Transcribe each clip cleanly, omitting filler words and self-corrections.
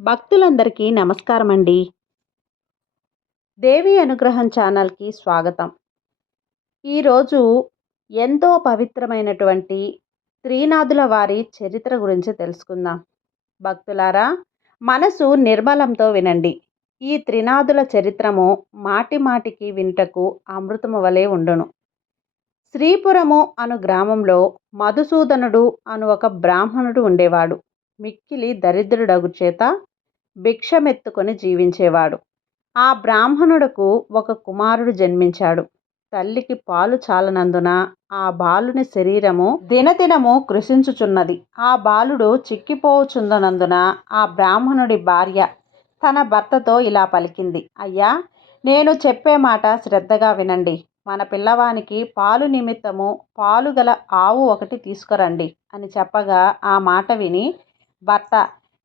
భక్తులందరికీ నమస్కారం అండి. దేవి అనుగ్రహం ఛానల్‌కి స్వాగతం. ఈరోజు ఎంతో పవిత్రమైనటువంటి త్రినాథుల వారి చరిత్ర గురించి తెలుసుకుందాం. భక్తులారా, మనసు నిర్మలంతో వినండి. ఈ త్రినాథుల చరిత్రము మాటి మాటికి వినుటకు అమృతము వలె ఉండును. శ్రీపురము అను గ్రామంలో మధుసూదనుడు అను ఒక బ్రాహ్మణుడు ఉండేవాడు. మిక్కిలి దరిద్రుడగు చేత భిక్షమెత్తుకొని జీవించేవాడు. ఆ బ్రాహ్మణుడుకు ఒక కుమారుడు జన్మించాడు. తల్లికి పాలు చాలనందున ఆ బాలుని శరీరము దినదినము కృశించుచున్నది. ఆ బాలుడు చిక్కిపోవుచుందనందున ఆ బ్రాహ్మణుడి భార్య తన భర్తతో ఇలా పలికింది: అయ్యా, నేను చెప్పే మాట శ్రద్ధగా వినండి. మన పిల్లవానికి పాలు నిమిత్తము పాలు గల ఆవు ఒకటి తీసుకురండి అని చెప్పగా ఆ మాట విని భర్త,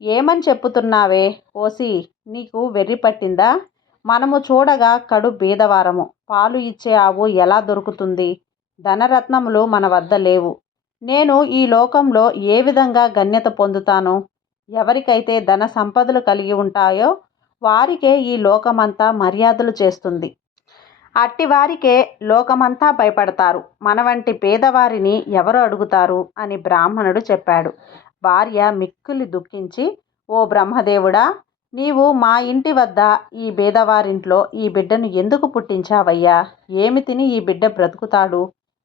ఏమని చెప్పుతున్నావే ఓసి, నీకు వెర్రి పట్టిందా? మనము చూడగా కడు బీదవారము. పాలు ఇచ్చే ఆవు ఎలా దొరుకుతుంది? ధనరత్నములు మన వద్ద లేవు. నేను ఈ లోకంలో ఏ విధంగా గణ్యత పొందుతాను? ఎవరికైతే ధన సంపదలు కలిగి ఉంటాయో వారికే ఈ లోకమంతా మర్యాదలు చేస్తుంది. అట్టివారికే లోకమంతా భయపడతారు. మన వంటి పేదవారిని ఎవరు అడుగుతారు అని బ్రాహ్మణుడు చెప్పాడు. భార్య మిక్కిలి దుఃఖించి, ఓ బ్రహ్మదేవుడా, నీవు మా ఇంటి వద్ద ఈ బీదవారింట్లో ఈ బిడ్డను ఎందుకు పుట్టించావయ్యా? ఏమి తిని ఈ బిడ్డ బ్రతుకుతాడు?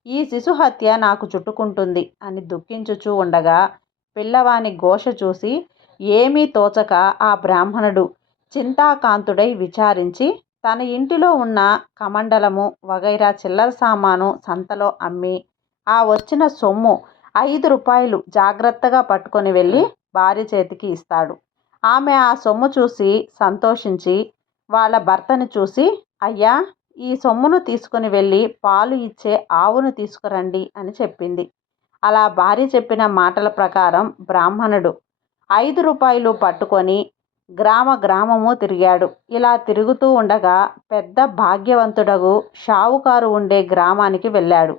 ఈ శిశుహత్య నాకు చుట్టుకుంటుంది అని దుఃఖించుచూ ఉండగా పిల్లవాని ఘోష చూసి ఏమీ తోచక ఆ బ్రాహ్మణుడు చింతాకాంతుడై విచారించి తన ఇంటిలో ఉన్న కమండలము వగైరా చిల్లర సామాను సంతలో అమ్మి ఆ వచ్చిన సొమ్ము 5 రూపాయలు జాగ్రత్తగా పట్టుకొని వెళ్ళి భార్య చేతికి ఇస్తాడు. ఆమె ఆ సొమ్ము చూసి సంతోషించి వాళ్ళ భర్తను చూసి, అయ్యా, ఈ సొమ్మును తీసుకుని వెళ్ళి పాలు ఇచ్చే ఆవును తీసుకురండి అని చెప్పింది. అలా భార్య చెప్పిన మాటల ప్రకారం బ్రాహ్మణుడు 5 రూపాయలు పట్టుకొని గ్రామము తిరిగాడు. ఇలా తిరుగుతూ ఉండగా పెద్ద భాగ్యవంతుడగు షావుకారు ఉండే గ్రామానికి వెళ్ళాడు.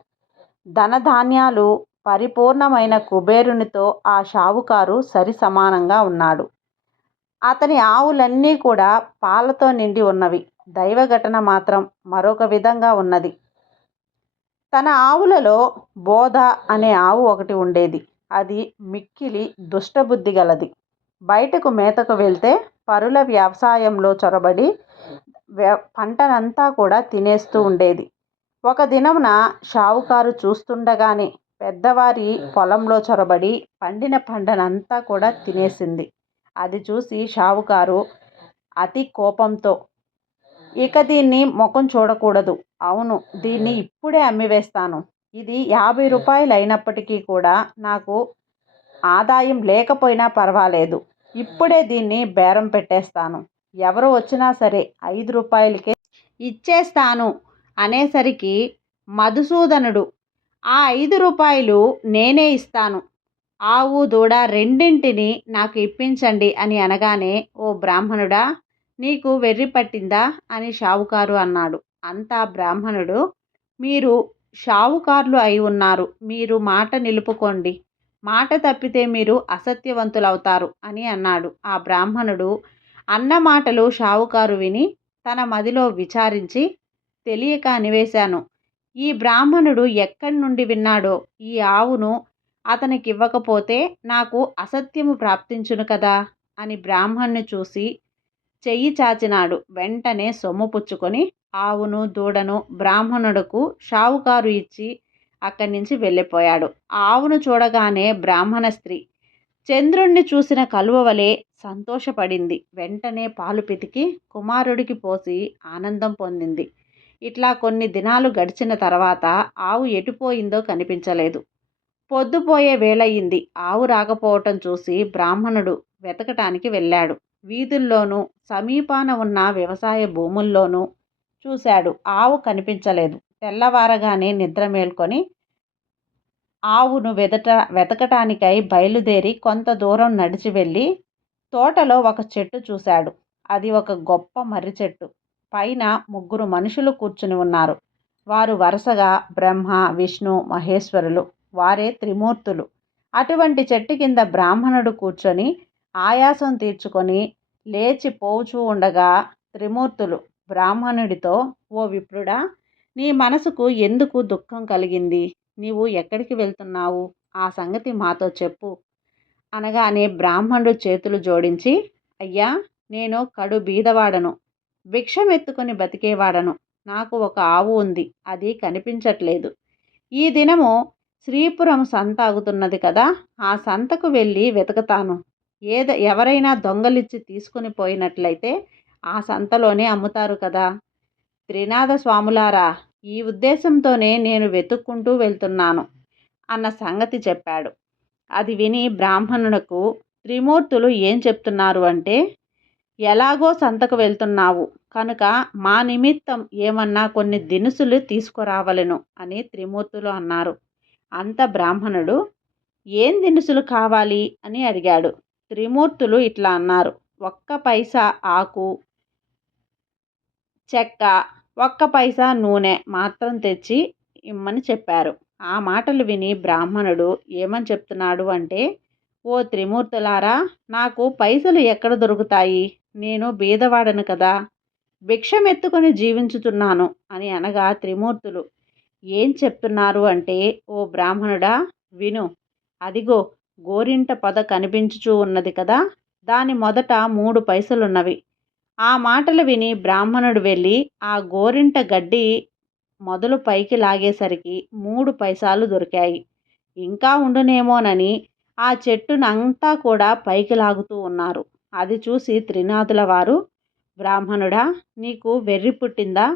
ధనధాన్యాలు పరిపూర్ణమైన కుబేరునితో ఆ షావుకారు సరి సమానంగా ఉన్నాడు. అతని ఆవులన్నీ కూడా పాలతో నిండి ఉన్నవి. దైవఘటన మాత్రం మరొక విధంగా ఉన్నది. తన ఆవులలో బోధ అనే ఆవు ఒకటి ఉండేది. అది మిక్కిలి దుష్టబుద్ధి గలది. బయటకు మేతకు వెళ్తే పరుల వ్యవసాయంలో చొరబడి పంటనంతా కూడా తినేస్తూ ఉండేది. ఒక దినమున షావుకారు చూస్తుండగానే పెద్దవారి పొలంలో చొరబడి పండిన పంటనంతా కూడా తినేసింది. అది చూసి షావుకారు అతి కోపంతో, ఇక దీన్ని ముఖం చూడకూడదు. అవును, దీన్ని ఇప్పుడే అమ్మివేస్తాను. ఇది 50 రూపాయలు అయినప్పటికీ కూడా నాకు ఆదాయం లేకపోయినా పర్వాలేదు. ఇప్పుడే దీన్ని బేరం పెట్టేస్తాను. ఎవరు వచ్చినా సరే 5 రూపాయలకే ఇచ్చేస్తాను అనేసరికి మధుసూదనుడు, ఆ 5 రూపాయలు నేనే ఇస్తాను. ఆవు దూడ రెండింటిని నాకు ఇప్పించండి అని అనగానే, ఓ బ్రాహ్మణుడా, నీకు వెర్రి పట్టిందా అని షావుకారు అన్నాడు. అంతా బ్రాహ్మణుడు, మీరు షావుకారులు అయి ఉన్నారు. మీరు మాట నిలుపుకోండి. మాట తప్పితే మీరు అసత్యవంతులవుతారు అని అన్నాడు. ఆ బ్రాహ్మణుడు అన్న మాటలు షావుకారు విని తన మదిలో విచారించి, తెలియక అనివేశాను. ఈ బ్రాహ్మణుడు ఎక్కడి నుండి విన్నాడో ఈ ఆవును అతనికి ఇవ్వకపోతే నాకు అసత్యము ప్రాప్తించును కదా అని బ్రాహ్మణ్ణి చూసి చెయ్యి చాచినాడు. వెంటనే సొమ్ము పుచ్చుకొని ఆవును దూడను బ్రాహ్మణుడుకు షావుకారు ఇచ్చి అక్కడి నుంచి వెళ్ళిపోయాడు. ఆవును చూడగానే బ్రాహ్మణ స్త్రీ చంద్రుణ్ణి చూసిన కలువ వలె సంతోషపడింది. వెంటనే పాలు పితికి కుమారుడికి పోసి ఆనందం పొందింది. ఇట్లా కొన్ని దినాలు గడిచిన తర్వాత ఆవు ఎటుపోయిందో కనిపించలేదు. పొద్దుపోయే వేళయింది. ఆవు రాకపోవటం చూసి బ్రాహ్మణుడు వెతకటానికి వెళ్ళాడు. వీధుల్లోనూ సమీపాన ఉన్న వ్యవసాయ భూముల్లోనూ చూశాడు. ఆవు కనిపించలేదు. తెల్లవారగానే నిద్ర మేల్కొని ఆవును వెతకటానికై బయలుదేరి కొంత దూరం నడిచి వెళ్ళి తోటలో ఒక చెట్టు చూశాడు. అది ఒక గొప్ప మర్రి చెట్టు. పైన 3 మనుషులు కూర్చుని ఉన్నారు. వారు వరుసగా బ్రహ్మ, విష్ణు, మహేశ్వరులు. వారే త్రిమూర్తులు. అటువంటి చెట్టు కింద బ్రాహ్మణుడు కూర్చొని ఆయాసం తీర్చుకొని లేచి పోవుచూ ఉండగా త్రిమూర్తులు బ్రాహ్మణుడితో, ఓ విప్రుడా, నీ మనసుకు ఎందుకు దుఃఖం కలిగింది? నీవు ఎక్కడికి వెళ్తున్నావు? ఆ సంగతి మాతో చెప్పు అనగానే బ్రాహ్మణుడు చేతులు జోడించి, అయ్యా, నేను కడు బీదవాడను, భిక్షమెత్తుకొని బతికేవాడను. నాకు ఒక ఆవు ఉంది, అది కనిపించట్లేదు. ఈ దినము శ్రీపురం సంత ఆగుతున్నది కదా, ఆ సంతకు వెళ్ళి వెతుకుతాను. ఎవరైనా దొంగలిచ్చి తీసుకుని పోయినట్లయితే ఆ సంతలోనే అమ్ముతారు కదా. త్రినాథ స్వాములారా, ఈ ఉద్దేశంతోనే నేను వెతుక్కుంటూ వెళ్తున్నాను అన్న సంగతి చెప్పాడు. అది విని బ్రాహ్మణునకు త్రిమూర్తులు ఏం చెప్తున్నారు అంటే, ఎలాగో సంతకు వెళ్తున్నావు కనుక మా నిమిత్తం ఏమన్నా కొన్ని దినుసులు తీసుకురావలెను అని త్రిమూర్తులు అన్నారు. అంత బ్రాహ్మణుడు ఏం దినుసులు కావాలి అని అడిగాడు. త్రిమూర్తులు ఇట్లా అన్నారు, 1 పైసా ఆకు, చెక్క, 1 పైసా నూనె మాత్రం తెచ్చి ఇమ్మని చెప్పారు. ఆ మాటలు విని బ్రాహ్మణుడు ఏమని చెప్తున్నాడు అంటే, ఓ త్రిమూర్తులారా, నాకు పైసలు ఎక్కడ దొరుకుతాయి? నేను బీదవాడను కదా, భిక్షమెత్తుకొని జీవించుతున్నాను అని అనగా త్రిమూర్తులు ఏం చెప్తున్నారు అంటే, ఓ బ్రాహ్మణుడా, విను. అదిగో గోరింట పొద కనిపించుచూ ఉన్నది కదా, దాని మొదట 3 పైసలున్నవి. ఆ మాటలు విని బ్రాహ్మణుడు వెళ్ళి ఆ గోరింట గడ్డి మొదలు పైకి లాగేసరికి 3 పైసలు దొరికాయి. ఇంకా ఉండునేమోనని ఆ చెట్టునంతా కూడా పైకి లాగుతూ ఉన్నారు. అది చూసి త్రినాథుల వారు, బ్రాహ్మణుడా, నీకు వెర్రి పుట్టిందా?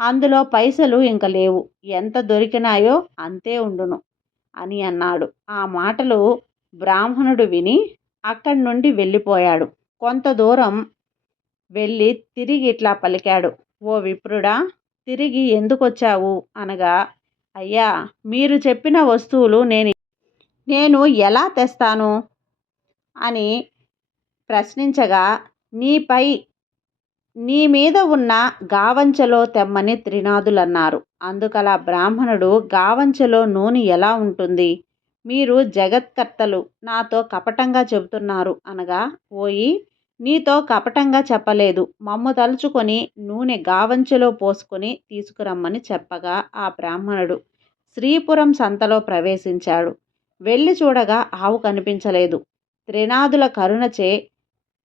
అందులో పైసలు ఇంక లేవు. ఎంత దొరికినాయో అంతే ఉండును అని అన్నాడు. ఆ మాటలు బ్రాహ్మణుడు విని అక్కడి నుండి వెళ్ళిపోయాడు. కొంత దూరం వెళ్ళి తిరిగి ఇట్లా పలికాడు, ఓ విప్రుడా, తిరిగి ఎందుకొచ్చావు అనగా, అయ్యా, మీరు చెప్పిన వస్తువులు నేను ఎలా తెస్తాను అని ప్రశ్నించగా, నీ మీద ఉన్న గావంచలో తెమ్మని త్రినాథులన్నారు. అందుకలా బ్రాహ్మణుడు, గావంచలో నూనె ఎలా ఉంటుంది? మీరు జగత్కర్తలు నాతో కపటంగా చెబుతున్నారు అనగా, ఓయి, నీతో కపటంగా చెప్పలేదు. మమ్ము తలుచుకొని నూనె గావంచలో పోసుకొని తీసుకురమ్మని చెప్పగా ఆ బ్రాహ్మణుడు శ్రీపురం సంతలో ప్రవేశించాడు. వెళ్ళి చూడగా ఆవు కనిపించలేదు. త్రినాథుల కరుణచే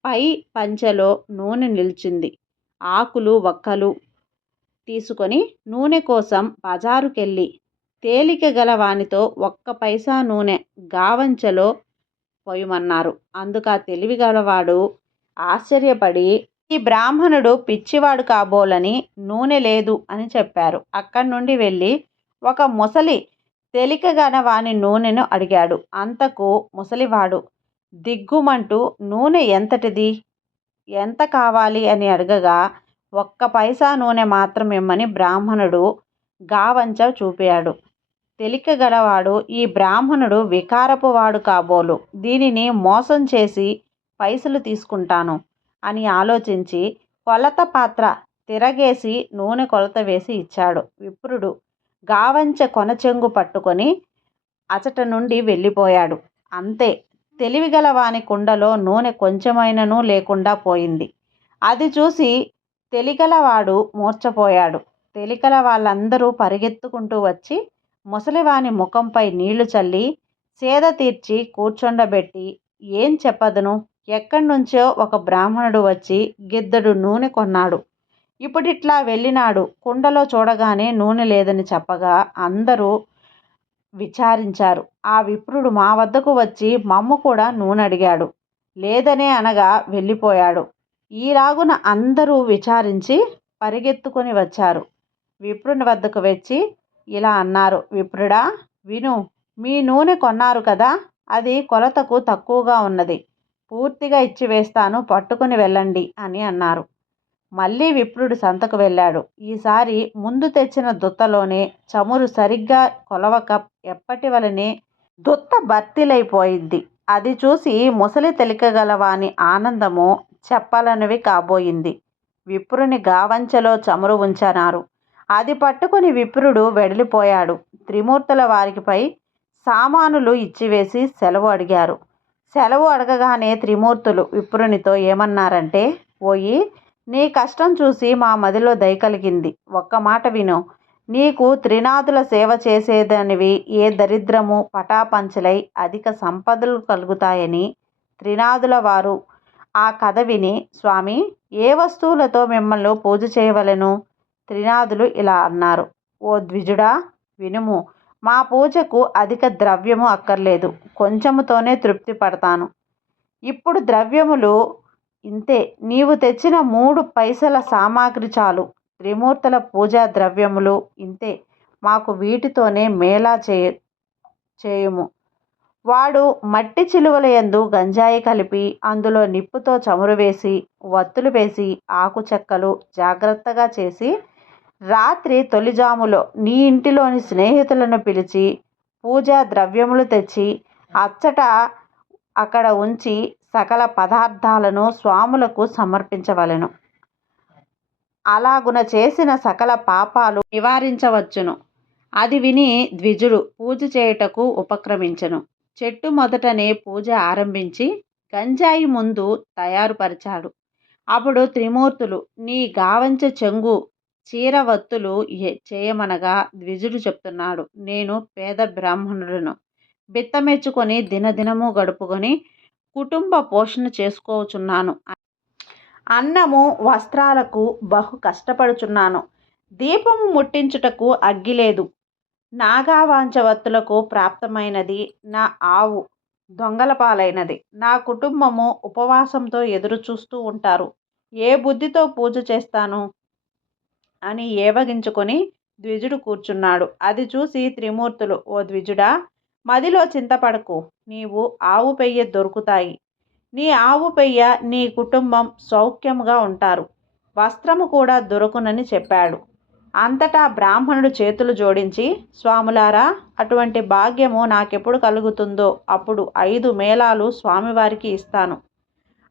పై పంచెలో నూనె నిలిచింది. ఆకులు వక్కలు తీసుకొని నూనె కోసం బజారుకెళ్ళి తేలిక గల వానితో 1 పైసా నూనె గావంచలో పోయమన్నారు. అందుకు ఆ తెలివి గలవాడు ఆశ్చర్యపడి, ఈ బ్రాహ్మణుడు పిచ్చివాడు కాబోలని నూనె లేదు అని చెప్పారు. అక్కడి నుండి వెళ్ళి ఒక ముసలి తెలికగల వాని నూనెను అడిగాడు. అంతకు ముసలివాడు దిగ్గుమంటూ, నూనె ఎంతటిది, ఎంత కావాలి అని అడగగా, 1 పైసా నూనె మాత్రం ఇమ్మని బ్రాహ్మణుడు గావంచ చూపాడు. తెలికగలవాడు, ఈ బ్రాహ్మణుడు వికారపు వాడు కాబోలు, దీనిని మోసం చేసి పైసలు తీసుకుంటాను అని ఆలోచించి కొలత పాత్ర తిరగేసి నూనె కొలత వేసి ఇచ్చాడు. విప్రుడు గావంచ కొనచెంగు పట్టుకొని అచట నుండి వెళ్ళిపోయాడు. అంతే, తెలివిగల వాని కుండలో నూనె కొంచెమైనను లేకుండా పోయింది. అది చూసి తెలిగలవాడు మూర్ఛపోయాడు. తెలికల వాళ్ళందరూ పరిగెత్తుకుంటూ వచ్చి ముసలివాని ముఖంపై నీళ్లు చల్లి సేద తీర్చి కూర్చొండబెట్టి, ఏం చెప్పదను, ఎక్కడి నుంచో ఒక బ్రాహ్మణుడు వచ్చి గిద్దెడు నూనె కొన్నాడు. ఇప్పుడిట్లా వెళ్ళినాడు. కుండలో చూడగానే నూనె లేదని చెప్పగా అందరూ విచారించారు. ఆ విప్రుడు మా వద్దకు వచ్చి మమ్ము కూడా నూనె అడిగాడు. లేదనే అనగా వెళ్ళిపోయాడు. ఈలాగున అందరూ విచారించి పరిగెత్తుకొని వచ్చారు. విప్రుని వద్దకు వచ్చి ఇలా అన్నారు, విప్రుడా, విను. మీ నూనె కొన్నారు కదా, అది కొలతకు తక్కువగా ఉన్నది. పూర్తిగా ఇచ్చివేస్తాను, పట్టుకుని వెళ్ళండి అని అన్నారు. మళ్ళీ విప్రుడు సంతకు వెళ్ళాడు. ఈసారి ముందు తెచ్చిన దుత్తలోనే చమురు సరిగ్గా కొలవక ఎప్పటి వలనే దుత్త భర్తీలైపోయింది. అది చూసి ముసలి తెలికగలవాని ఆనందము చెప్పలనివి కాబోయింది. విప్రుని గావంచలో చమురు ఉంచనారు. అది పట్టుకుని విప్రుడు వెడలిపోయాడు. త్రిమూర్తుల వారికిపై సామానులు ఇచ్చివేసి సెలవు అడిగారు. సెలవు అడగగానే త్రిమూర్తులు విప్రునితో ఏమన్నారంటే, ఓయి, నీ కష్టం చూసి మా మదిలో దయ కలిగింది. ఒక్క మాట విను. నీకు త్రినాథుల సేవ చేసేదనివి ఏ దరిద్రము పటాపంచలై అధిక సంపదలు కలుగుతాయని త్రినాథుల వారు ఆ కథ విని, స్వామి, ఏ వస్తువులతో మిమ్మల్ని పూజ చేయవలెను? త్రినాథులు ఇలా అన్నారు. ఓ ద్విజుడా, వినుము. మా పూజకు అధిక ద్రవ్యము అక్కర్లేదు. కొంచెముతోనే తృప్తి పడతాను. ఇప్పుడు ద్రవ్యములు ఇంతే. నీవు తెచ్చిన 3 పైసల సామాగ్రి చాలు. త్రిమూర్తుల పూజా ద్రవ్యములు ఇంతే. మాకు వీటితోనే మేళా చేయుము. వాడు మట్టి చిలువల యందు గంజాయి కలిపి అందులో నిప్పుతో చమురు వేసి వత్తులు వేసి ఆకు చెక్కలు జాగ్రత్తగా చేసి రాత్రి తొలిజాములో నీ ఇంటిలోని స్నేహితులను పిలిచి పూజా ద్రవ్యములు తెచ్చి అక్కడ ఉంచి సకల పదార్థాలను స్వాములకు సమర్పించవలెను. అలాగున చేసిన సకల పాపాలు నివారించవచ్చును. అది విని ద్విజుడు పూజ చేయుటకు ఉపక్రమించెను. చెట్టు మొదటనే పూజ ఆరంభించి గంజాయి ముందు తయారుపరిచాడు. అప్పుడు త్రిమూర్తులు నీ గావంచ చెంగు చీరవత్తులు చేయమనగా ద్విజుడు చెప్తున్నాడు, నేను పేద బ్రాహ్మణుడును. బిత్తమెచ్చుకొని దినదినము గడుపుకొని కుటుంబ పోషణ చేసుకోచున్నాను. అన్నము వస్త్రాలకు బహు కష్టపడుచున్నాను. దీపము ముట్టించుటకు అగ్గి లేదు. నాగావాంచవత్తులకు ప్రాప్తమైనది నా ఆవు దొంగల పాలైనది. నా కుటుంబము ఉపవాసంతో ఎదురు చూస్తూ ఉంటారు. ఏ బుద్ధితో పూజ చేస్తాను అని ఏవగించుకొని ద్విజుడు కూర్చున్నాడు. అది చూసి త్రిమూర్తులు, ఓ ద్విజుడా, మదిలో చింతపడకు. నీవు ఆవు పెయ్య దొరుకుతాయి. నీ ఆవు పెయ్య నీ కుటుంబం సౌఖ్యముగా ఉంటారు. వస్త్రము కూడా దొరుకునని చెప్పాడు. అంతటా బ్రాహ్మణుడు చేతులు జోడించి, స్వాములారా, అటువంటి భాగ్యము నాకెప్పుడు కలుగుతుందో అప్పుడు 5 మేళాలు స్వామివారికి ఇస్తాను.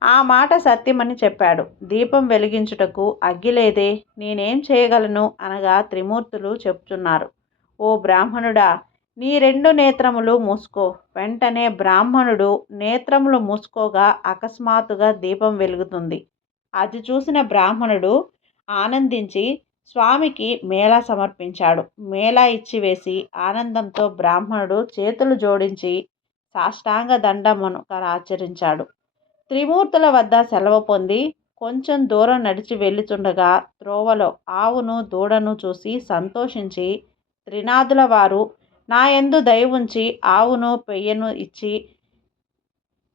ఆ మాట సత్యమని చెప్పాడు. దీపం వెలిగించుటకు అగ్గి లేదే, నేనేం చేయగలను అనగా త్రిమూర్తులు చెప్తున్నారు, ఓ బ్రాహ్మణుడా, నీ 2 నేత్రములు మూసుకో. వెంటనే బ్రాహ్మణుడు నేత్రములు మూసుకోగా అకస్మాత్తుగా దీపం వెలుగుతుంది. అది చూసిన బ్రాహ్మణుడు ఆనందించి స్వామికి మేళా సమర్పించాడు. మేళా ఇచ్చివేసి ఆనందంతో బ్రాహ్మణుడు చేతులు జోడించి సాష్టాంగ దండమును ఆచరించాడు. త్రిమూర్తుల వద్ద సెలవు పొంది కొంచెం దూరం నడిచి వెళ్ళుచుండగా త్రోవలో ఆవును దూడను చూసి సంతోషించి, త్రినాథుల వారు నా యందు దయ ఉంచి ఆవును పెయ్యను ఇచ్చి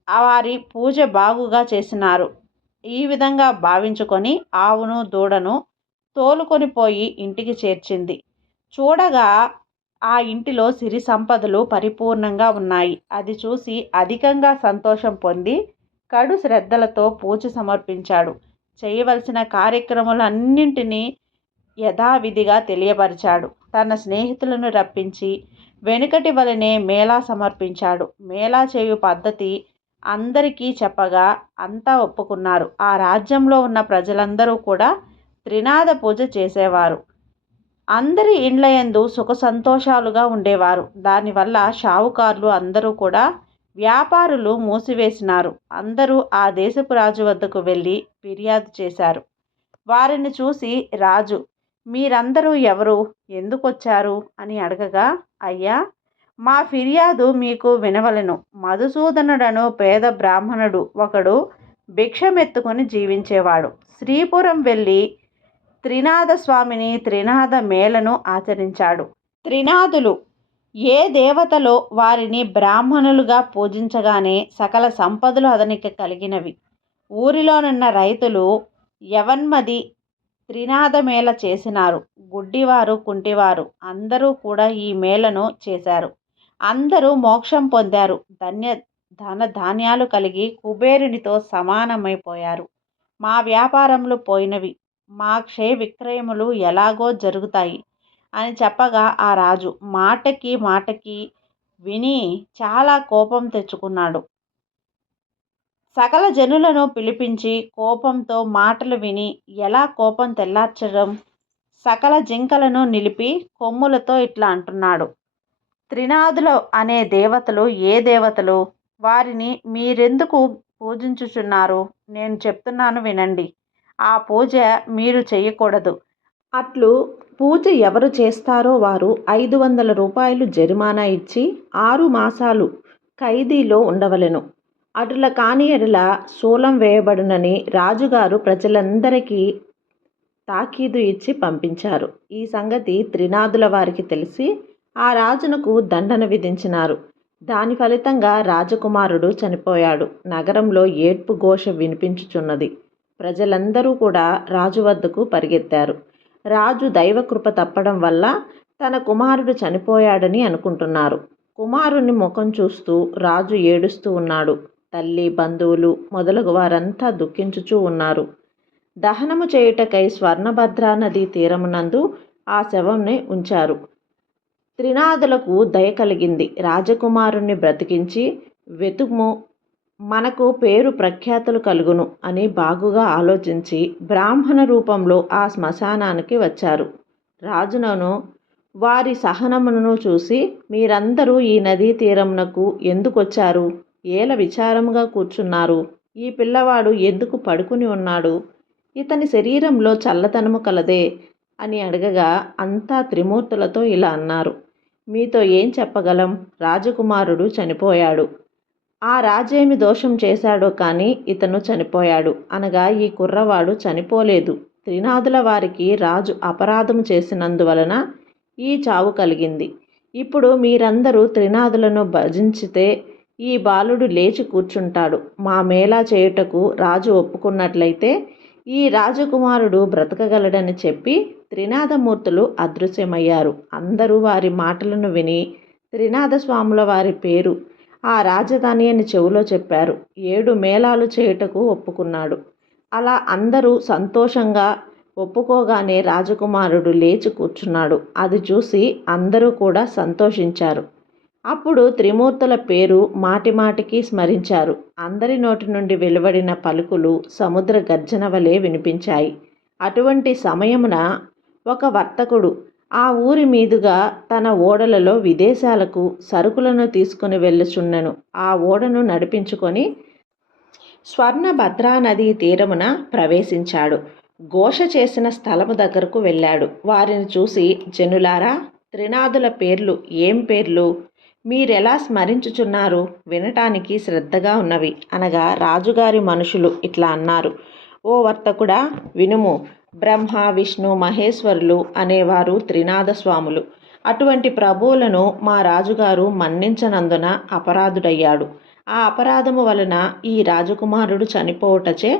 వారి పూజ బాగుగా చేసినారు. ఈ విధంగా భావించుకొని ఆవును దూడను తోలుకొని పోయి ఇంటికి చేర్చింది. చూడగా ఆ ఇంటిలో సిరి సంపదలు పరిపూర్ణంగా ఉన్నాయి. అది చూసి అధికంగా సంతోషం పొంది కడు శ్రద్ధలతో పూజ సమర్పించాడు. చేయవలసిన కార్యక్రమాలన్నింటినీ యథావిధిగా తెలియపరిచాడు. తన స్నేహితులను రప్పించి వెనుకటి వలనే మేళా సమర్పించాడు. మేళా చేయు పద్ధతి అందరికీ చెప్పగా అంతా ఒప్పుకున్నారు. ఆ రాజ్యంలో ఉన్న ప్రజలందరూ కూడా త్రినాథ పూజ చేసేవారు. అందరి ఇండ్లయందు సుఖ సంతోషాలుగా ఉండేవారు. దానివల్ల షావుకారులు అందరూ కూడా వ్యాపారులు మూసివేసినారు. అందరూ ఆ దేశపు రాజు వద్దకు వెళ్ళి ఫిర్యాదు చేశారు. వారిని చూసి రాజు, మీరందరూ ఎవరు, ఎందుకొచ్చారు అని అడగగా, అయ్యా, మా ఫిర్యాదు మీకు వినవలెను. మధుసూదనుడను పేద బ్రాహ్మణుడు ఒకడు భిక్షమెత్తుకొని జీవించేవాడు. శ్రీపురం వెళ్ళి త్రినాథ స్వామిని త్రినాథ మేళను ఆచరించాడు. త్రినాథులు ఏ దేవతలో వారిని బ్రాహ్మణులుగా పూజించగానే సకల సంపదలు అతనికి కలిగినవి. ఊరిలోనున్న రైతులు యవన్మది త్రినాథ మేళ చేసినారు. గుడ్డివారు, కుంటివారు అందరూ కూడా ఈ మేళను చేశారు. అందరూ మోక్షం పొందారు. ధన ధాన్యాలు కలిగి కుబేరునితో సమానమైపోయారు. మా వ్యాపారములు పోయినవి. మా క్షయ విక్రయములు ఎలాగో జరుగుతాయి అని చెప్పగా ఆ రాజు మాటకి విని చాలా కోపం తెచ్చుకున్నాడు. సకల జనులను పిలిపించి కోపంతో మాటలు విని ఎలా కోపం తెల్లార్చడం, సకల జింకలను నిలిపి కొమ్ములతో ఇట్లా అంటున్నాడు, త్రినాథులు అనే దేవతలు ఏ దేవతలు? వారిని మీరెందుకు పూజించుచున్నారు? నేను చెప్తున్నాను వినండి. ఆ పూజ మీరు చెయ్యకూడదు. అట్లు పూజ ఎవరు చేస్తారో వారు 500 రూపాయలు జరిమానా ఇచ్చి 6 మాసాలు ఖైదీలో ఉండవలెను. అటుల కాని ఎడల శూలం వేయబడునని రాజుగారు ప్రజలందరికీ తాకీదు ఇచ్చి పంపించారు. ఈ సంగతి త్రినాదుల వారికి తెలిసి ఆ రాజునకు దండన విధించినారు. దాని ఫలితంగా రాజకుమారుడు చనిపోయాడు. నగరంలో ఏడ్పు ఘోష వినిపించుచున్నది. ప్రజలందరూ కూడా రాజు వద్దకు పరిగెత్తారు. రాజు దైవకృప తప్పడం వల్ల తన కుమారుడు చనిపోయాడని అనుకుంటున్నారు. కుమారుని ముఖం చూస్తూ రాజు ఏడుస్తూ ఉన్నాడు. తల్లి, బంధువులు మొదలగు వారంతా దుఃఖించుచూ ఉన్నారు. దహనము చేయుటకై స్వర్ణభద్రా నదీ తీరమునందు ఆ శవంని ఉంచారు. త్రినాదులకు దయ కలిగింది. రాజకుమారుణ్ణి బ్రతికించి వెతుము, మనకు పేరు ప్రఖ్యాతులు కలుగును అని బాగుగా ఆలోచించి బ్రాహ్మణ రూపంలో ఆ శ్మశానానికి వచ్చారు. రాజునను వారి సహనమును చూసి, మీరందరూ ఈ నదీ తీరమునకు ఎందుకొచ్చారు? ఏల విచారముగా కూర్చున్నారు? ఈ పిల్లవాడు ఎందుకు పడుకుని ఉన్నాడు? ఇతని శరీరంలో చల్లదనము కలదే అని అడగగా అంతా త్రిమూర్తులతో ఇలా అన్నారు. మీతో ఏం చెప్పగలం? రాజకుమారుడు చనిపోయాడు. ఆ రాజేమి దోషం చేశాడో కానీ ఇతను చనిపోయాడు అనగా ఈ కుర్రవాడు చనిపోలేదు. త్రినాదుల వారికి రాజు అపరాధం చేసినందువలన ఈ చావు కలిగింది. ఇప్పుడు మీరందరూ త్రినాదులను భజించితే ఈ బాలుడు లేచి కూర్చుంటాడు. మా మేళా చేయుటకు రాజు ఒప్పుకున్నట్లయితే ఈ రాజకుమారుడు బ్రతకగలడని చెప్పి త్రినాదమూర్తులు అదృశ్యమయ్యారు. అందరూ వారి మాటలను విని త్రినాద స్వాముల వారి పేరు ఆ రాజధాని అని చెవులో చెప్పారు. 7 మేళాలు చేయుటకు ఒప్పుకున్నాడు. అలా అందరూ సంతోషంగా ఒప్పుకోగానే రాజకుమారుడు లేచి కూర్చున్నాడు. అది చూసి అందరూ కూడా సంతోషించారు. అప్పుడు త్రిమూర్తుల పేరు మాటిమాటికి స్మరించారు. అందరి నోటి నుండి వెలువడిన పలుకులు సముద్ర గర్జన వలె వినిపించాయి. అటువంటి సమయమున ఒక వర్తకుడు ఆ ఊరి మీదుగా తన ఓడలలో విదేశాలకు సరుకులను తీసుకుని వెళ్ళుచున్నెను. ఆ ఓడను నడిపించుకొని స్వర్ణభద్రా నదీ తీరమున ప్రవేశించాడు. ఘోష చేసిన స్థలము దగ్గరకు వెళ్ళాడు. వారిని చూసి, జనులారా, త్రినాదుల పేర్లు ఏం పేర్లు? మీరెలా స్మరించుచున్నారు? వినటానికి శ్రద్ధగా ఉన్నవి అనగా రాజుగారి మనుషులు ఇట్లా అన్నారు. ఓ వర్తకుడా, వినుము. బ్రహ్మ, విష్ణు, మహేశ్వరులు అనేవారు త్రినాద స్వాములు. అటువంటి ప్రభువులను మా రాజుగారు మన్నించనందున అపరాధుడయ్యాడు. ఆ అపరాధము వలన ఈ రాజకుమారుడు చనిపోవుటచే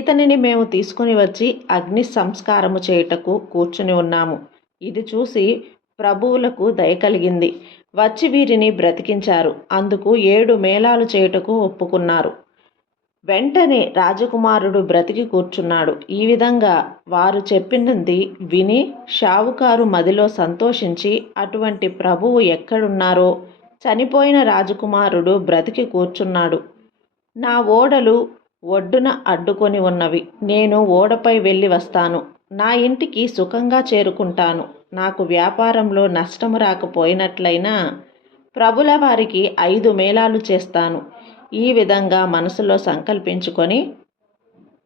ఇతనిని మేము తీసుకుని వచ్చి అగ్ని సంస్కారము చేయుటకు కూర్చుని ఉన్నాము. ఇది చూసి ప్రభువులకు దయ కలిగింది. వచ్చి వీరిని బ్రతికించారు. అందుకు 7 మేళాలు చేయుటకు ఒప్పుకున్నారు. వెంటనే రాజకుమారుడు బ్రతికి కూర్చున్నాడు. ఈ విధంగా వారు చెప్పినది విని షావుకారు మదిలో సంతోషించి, అటువంటి ప్రభువు ఎక్కడున్నారో, చనిపోయిన రాజకుమారుడు బ్రతికి కూర్చున్నాడు. నా ఓడలు ఒడ్డున అడ్డుకొని ఉన్నవి. నేను ఓడపై వెళ్ళి వస్తాను. నా ఇంటికి సుఖంగా చేరుకుంటాను. నాకు వ్యాపారంలో నష్టము రాకపోయినట్లయినా ప్రభుల వారికి 5 మేళాలు చేస్తాను. ఈ విధంగా మనసులో సంకల్పించుకొని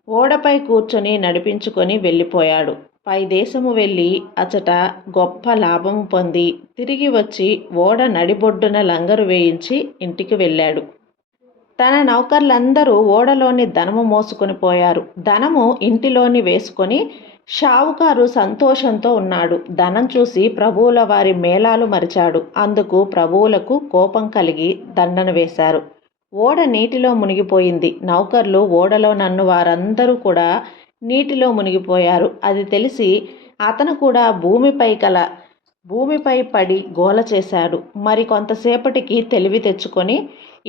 ఓడపై కూర్చొని నడిపించుకొని వెళ్ళిపోయాడు. పై దేశము వెళ్ళి అచట గొప్ప లాభము పొంది తిరిగి వచ్చి ఓడ నడిబొడ్డున లంగరు వేయించి ఇంటికి వెళ్ళాడు. తన నౌకర్లందరూ ఓడలోని ధనము మోసుకొని పోయారు. ధనము ఇంటిలోని వేసుకొని షావుకారు సంతోషంతో ఉన్నాడు. ధనం చూసి ప్రభువుల వారి మేళాలు మరిచాడు. అందుకు ప్రభువులకు కోపం కలిగి దండన వేశారు. ఓడ నీటిలో మునిగిపోయింది. నౌకర్లు ఓడలో నన్ను వారందరూ కూడా నీటిలో మునిగిపోయారు. అది తెలిసి అతను కూడా భూమిపై పడి గోల చేశాడు. మరి కొంతసేపటికి తెలివి తెచ్చుకొని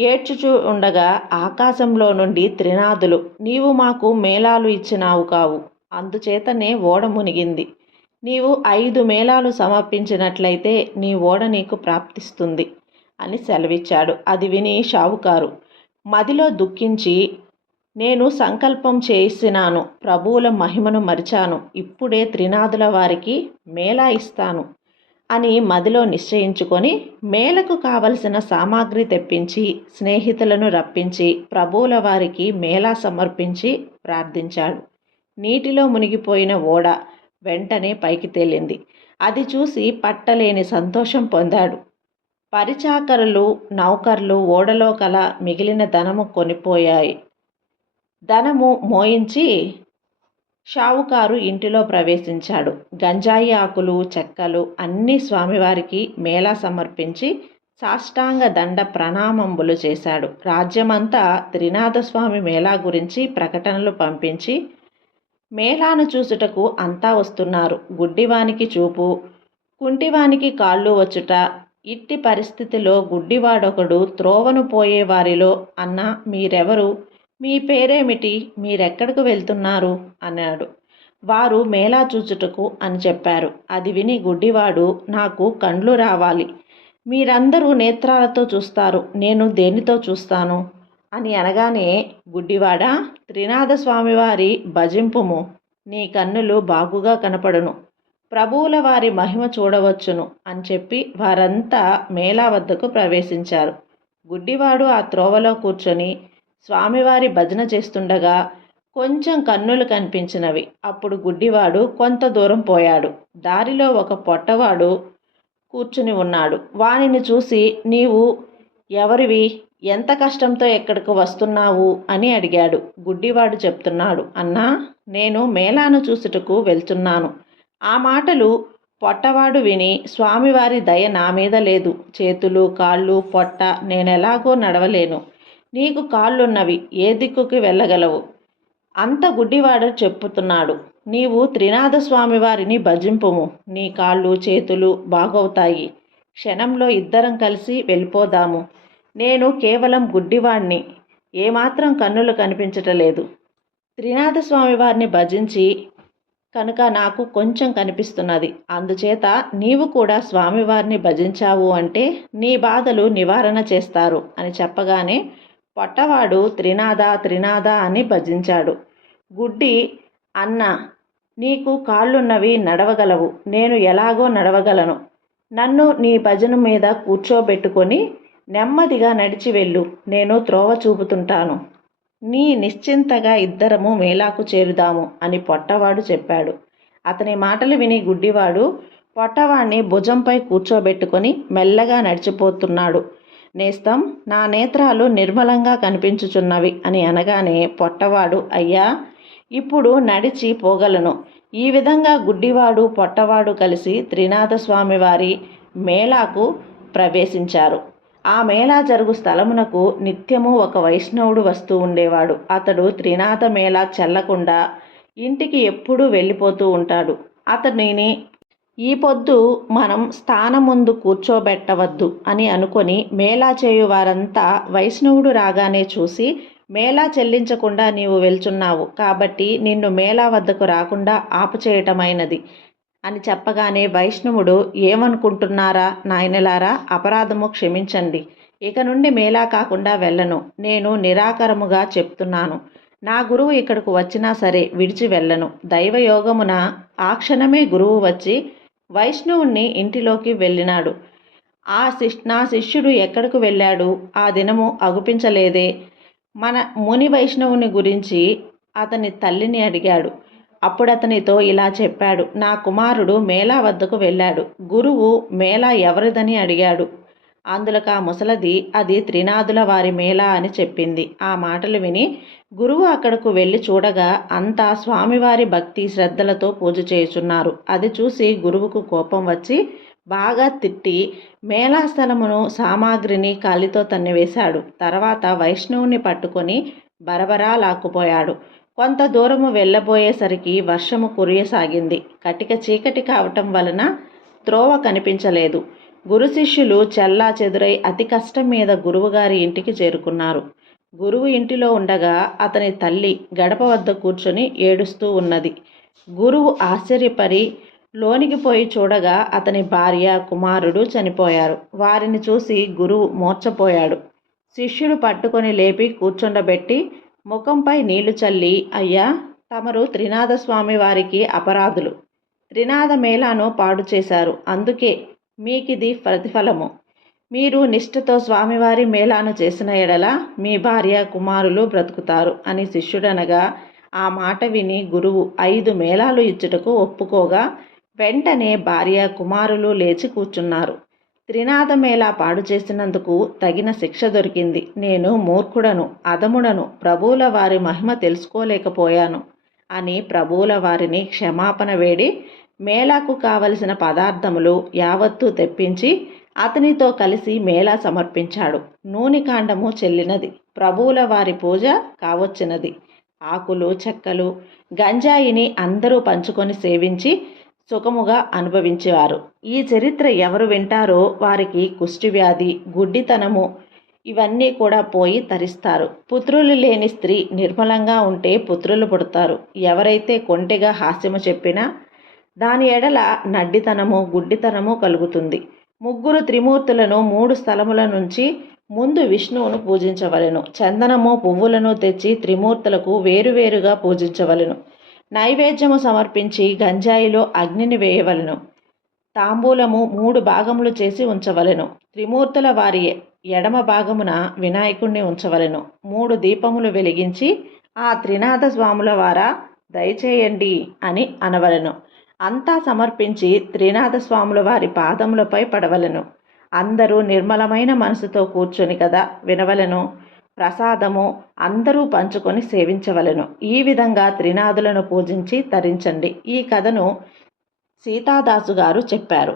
ఏడ్చుచూ ఉండగా ఆకాశంలో నుండి త్రినాదులు, నీవు మాకు మేళాలు ఇచ్చినావు కావు, అందుచేతనే ఓడ మునిగింది. నీవు 5 మేళాలు సమర్పించినట్లయితే నీ ఓడ నీకు ప్రాప్తిస్తుంది అని సెలవిచ్చాడు. అది విని షావుకారు మదిలో దుఃఖించి, నేను సంకల్పం చేసినాను, ప్రభువుల మహిమను మరిచాను. ఇప్పుడే త్రినాదుల వారికి మేళా ఇస్తాను. అని మదిలో నిశ్చయించుకొని మేళకు కావలసిన సామాగ్రి తెప్పించి స్నేహితులను రప్పించి ప్రభువుల వారికి మేళా సమర్పించి ప్రార్థించాడు. నీటిలో మునిగిపోయిన ఓడ వెంటనే పైకి తేలింది. అది చూసి పట్టలేని సంతోషం పొందాడు. పరిచాకరులు నౌకర్లు ఓడలో కల మిగిలిన ధనము కొనిపోయాయి. ధనము మోయించి షావుకారు ఇంటిలో ప్రవేశించాడు. గంజాయి ఆకులు చెక్కలు అన్నీ స్వామివారికి మేళా సమర్పించి సాష్టాంగ దండ ప్రణామంబులు చేశాడు. రాజ్యమంతా త్రినాథస్వామి మేళా గురించి ప్రకటనలు పంపించి మేళాను చూసుటకు అంతా వస్తున్నారు. గుడ్డివానికి చూపు, కుంటివానికి కాళ్ళు వచ్చుట. ఇట్టి పరిస్థితిలో గుడ్డివాడొకడు త్రోవను పోయే వారిలో, అన్నా మీరెవరు, మీ పేరేమిటి, మీరెక్కడికి వెళ్తున్నారు అన్నాడు. వారు మేళా చూచుటకు అని చెప్పారు. అది విని గుడ్డివాడు, నాకు కండ్లు రావాలి, మీరందరూ నేత్రాలతో చూస్తారు, నేను దేనితో చూస్తాను అని అనగానే, గుడ్డివాడా, త్రినాథస్వామివారి భజింపుము, నీ కన్నులు బాగుగా కనపడును, ప్రభువుల వారి మహిమ చూడవచ్చును అని చెప్పి వారంతా మేళా వద్దకు ప్రవేశించారు. గుడ్డివాడు ఆ త్రోవలో కూర్చొని స్వామివారి భజన చేస్తుండగా కొంచెం కన్నులు కనిపించినవి. అప్పుడు గుడ్డివాడు కొంత దూరం పోయాడు. దారిలో ఒక పొట్టవాడు కూర్చుని ఉన్నాడు. వానిని చూసి, నీవు ఎవరివి, ఎంత కష్టంతో ఎక్కడికి వస్తున్నావు అని అడిగాడు. గుడ్డివాడు చెప్తున్నాడు, అన్నా, నేను మేళాను చూసుటకు వెళ్తున్నాను. ఆ మాటలు పొట్టవాడు విని, స్వామివారి దయ నా మీద లేదు, చేతులు కాళ్ళు పొట్ట, నేనెలాగో నడవలేను, నీకు కాళ్ళున్నవి, ఏ దిక్కుకి వెళ్ళగలవు, అంత గుడ్డివాడు చెప్పుతున్నాడు. నీవు త్రినాథస్వామి వారిని భజింపుము, నీ కాళ్ళు చేతులు బాగవుతాయి. క్షణంలో ఇద్దరం కలిసి వెళ్ళిపోదాము. నేను కేవలం గుడ్డివాడిని, ఏమాత్రం కన్నులు కనిపించటలేదు. త్రినాథస్వామి వారిని భజించి కనుక నాకు కొంచెం కనిపిస్తున్నది. అందుచేత నీవు కూడా స్వామివారిని భజించావు అంటే నీ బాధలు నివారణ చేస్తారు అని చెప్పగానే పొట్టవాడు త్రినాథ త్రినాథ అని భజించాడు. గుడ్డి, అన్న, నీకు కాళ్ళున్నవి, నడవగలవు, నేను ఎలాగో నడవగలను, నన్ను నీ భజన మీద కూర్చోబెట్టుకొని నెమ్మదిగా నడిచి వెళ్ళు, నేను త్రోవ చూపుతుంటాను, నీ నిశ్చింతగా ఇద్దరము మేళాకు చేరుదాము అని పొట్టవాడు చెప్పాడు. అతని మాటలు విని గుడ్డివాడు పొట్టవాడిని భుజంపై కూర్చోబెట్టుకొని మెల్లగా నడిచిపోతున్నాడు. నేస్తం, నా నేత్రాలు నిర్మలంగా కనిపించుచున్నవి అని అనగానే పొట్టవాడు, అయ్యా, ఇప్పుడు నడిచి పోగలను. ఈ విధంగా గుడ్డివాడు పొట్టవాడు కలిసి త్రినాథస్వామి వారి మేళాకు ప్రవేశించారు. ఆ మేళా జరుగు స్థలమునకు నిత్యము ఒక వైష్ణవుడు వస్తూ ఉండేవాడు. అతడు త్రినాథ మేళా చెల్లకుండా ఇంటికి ఎప్పుడూ వెళ్ళిపోతూ ఉంటాడు. అతనిని ఈ పొద్దు మనం స్థానం ముందు కూర్చోబెట్టవద్దు అని అనుకొని మేళా చేయు వారంతా వైష్ణవుడు రాగానే చూసి, మేళా చెల్లించకుండా నీవు వెళ్తున్నావు కాబట్టి నిన్ను మేళా వద్దకు రాకుండా ఆపుచేయటమైనది అని చెప్పగానే వైష్ణవుడు, ఏమనుకుంటున్నారా నాయనలారా, అపరాధము క్షమించండి, ఇక నుండి మేళా కాకుండా వెళ్ళను, నేను నిరాకరముగా చెప్తున్నాను, నా గురువు ఇక్కడకు వచ్చినా సరే విడిచి వెళ్ళను. దైవయోగమున ఆ క్షణమే గురువు వచ్చి వైష్ణవుణ్ణి ఇంటిలోకి వెళ్ళినాడు. నా శిష్యుడు ఎక్కడికి వెళ్ళాడు, ఆ దినము అగుపించలేదే. మన ముని వైష్ణవుని గురించి అతని తల్లిని అడిగాడు. అప్పుడతనితో ఇలా చెప్పాడు, నా కుమారుడు మేళా వద్దకు వెళ్ళాడు. గురువు మేళా ఎవరిదని అడిగాడు. అందులోకి ఆ ముసలది, అది త్రినాథుల వారి మేళా అని చెప్పింది. ఆ మాటలు విని గురువు అక్కడకు వెళ్ళి చూడగా అంతా స్వామివారి భక్తి శ్రద్ధలతో పూజ చేయుచున్నారు. అది చూసి గురువుకు కోపం వచ్చి బాగా తిట్టి మేళా స్థలమును సామాగ్రిని కాలితో తన్నివేశాడు. తర్వాత వైష్ణవుని పట్టుకొని బరబరా లాక్కుపోయాడు. కొంత దూరము వెళ్ళబోయేసరికి వర్షము కురియసాగింది. కటిక చీకటి కావటం వలన త్రోవ కనిపించలేదు. గురు శిష్యులు చెల్లా చెదురై అతి కష్టం మీద గురువుగారి ఇంటికి చేరుకున్నారు. గురువు ఇంటిలో ఉండగా అతని తల్లి గడప వద్ద కూర్చొని ఏడుస్తూ ఉన్నది. గురువు ఆశ్చర్యపడి లోనికి పోయి చూడగా అతని భార్య కుమారుడు చనిపోయారు. వారిని చూసి గురువు మూర్ఛపోయాడు. శిష్యుడు పట్టుకొని లేపి కూర్చుండబెట్టి ముఖంపై నీళ్లు చల్లి, అయ్యా, తమరు త్రినాథస్వామి వారికి అపరాధులు, త్రినాథ మేళాను పాడు చేశారు, అందుకే మీకిది ప్రతిఫలము. మీరు నిష్ఠతో స్వామివారి మేళాను చేసిన ఎడల మీ భార్య కుమారులు బ్రతుకుతారు అని శిష్యుడనగా, ఆ మాట విని గురువు 5 మేళాలు ఇచ్చుటకు ఒప్పుకోగా వెంటనే భార్య కుమారులు లేచి కూర్చున్నారు. త్రినాథ మేళా పాడు చేసినందుకు తగిన శిక్ష దొరికింది. నేను మూర్ఖుడను, అధముడను, ప్రభువుల వారి మహిమ తెలుసుకోలేకపోయాను అని ప్రభువుల వారిని క్షమాపణ వేడి మేళాకు కావలసిన పదార్థములు యావత్తూ తెప్పించి అతనితో కలిసి మేళా సమర్పించాడు. నూనె కాండము చెల్లినది, ప్రభువుల వారి పూజ కావచ్చినది. ఆకులు చెక్కలు గంజాయిని అందరూ పంచుకొని సేవించి సుఖముగా అనుభవించేవారు. ఈ చరిత్ర ఎవరు వింటారో వారికి కుష్ఠవ్యాధి, గుడ్డితనము ఇవన్నీ కూడా పోయి తరిస్తారు. పుత్రులు లేని స్త్రీ నిర్మలంగా ఉంటే పుత్రులు పుడతారు. ఎవరైతే కొంటెగా హాస్యము చెప్పినా దాని ఎడల నడ్డితనము, గుడ్డితనము కలుగుతుంది. 3 త్రిమూర్తులను 3 స్థలముల నుంచి ముందు విష్ణువును పూజించవలెను. చందనము పువ్వులను తెచ్చి త్రిమూర్తులకు వేరువేరుగా పూజించవలెను. నైవేద్యము సమర్పించి గంజాయిలో అగ్నిని వేయవలెను. తాంబూలము 3 భాగములు చేసి ఉంచవలెను. త్రిమూర్తుల వారి ఎడమ భాగమున వినాయకుణ్ణి ఉంచవలెను. 3 దీపములు వెలిగించి ఆ త్రినాథ స్వాముల వారా దయచేయండి అని అనవలెను. అంతా సమర్పించి త్రినాథ స్వాముల వారి పాదములపై పడవలెను. అందరూ నిర్మలమైన మనసుతో కూర్చొని కదా వినవలెను. ప్రసాదము అందరూ పంచుకొని సేవించవలెను. ఈ విధంగా త్రినాథులను పూజించి తరించండి. ఈ కథను సీతాదాసు గారు చెప్పారు.